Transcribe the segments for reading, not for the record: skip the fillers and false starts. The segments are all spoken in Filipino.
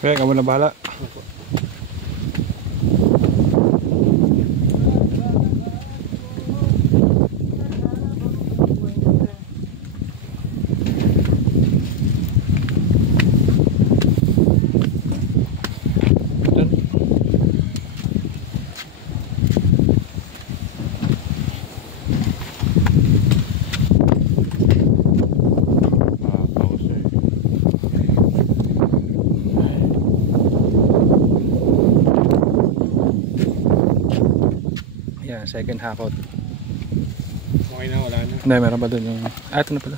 Kaya kamu na bahala. Yan, second hakot. Okay na, wala na. Hindi, meron pa dun yung... Ah, ito na pala.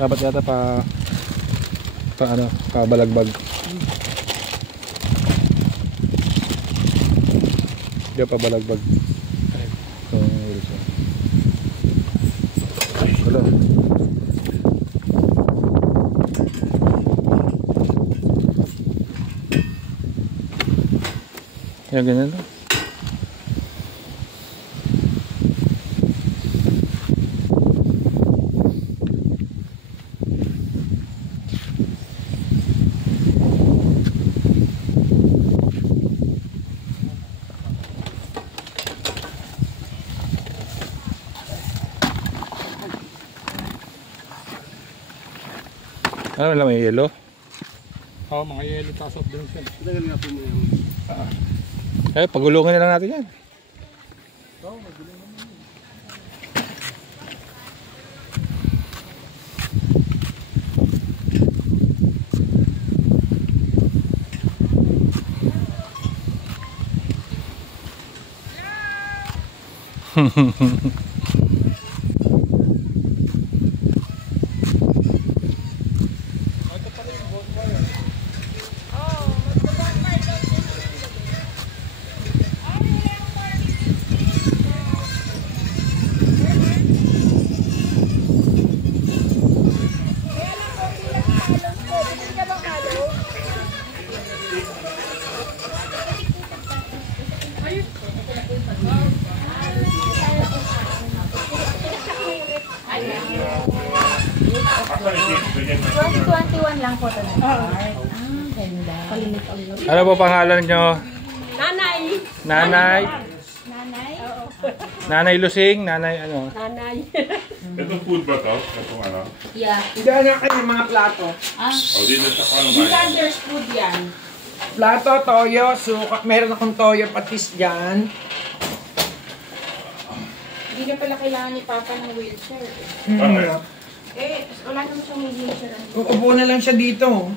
Dapat yata pa ano, pa balagbag. Hindi pa balagbag. Wala. Yan, ganyan lang. Ano lang, may yellow? Oo, mga yellow tsaka soft drinks yan. Dagal nga po mo yung... Pagulungan na lang natin yan. Oo, magulungan na yun. lang po ito. Ganda. Ano po pangalan nyo? Nanay. Nanay? Nanay? Nanay Lusing? Nanay ano? Nanay. Itong food ba to? Itong ano? Yeah. Diyan na kayo mga plato. O, dito sa ano ba? Gilander's food yan. Plato, toyo, suka. Meron akong toyo patis dyan. Hindi na pala kailangan ni Papa ng wheelchair. Bakit? Wala naman siyang wheelchair. Uupo na lang siya dito.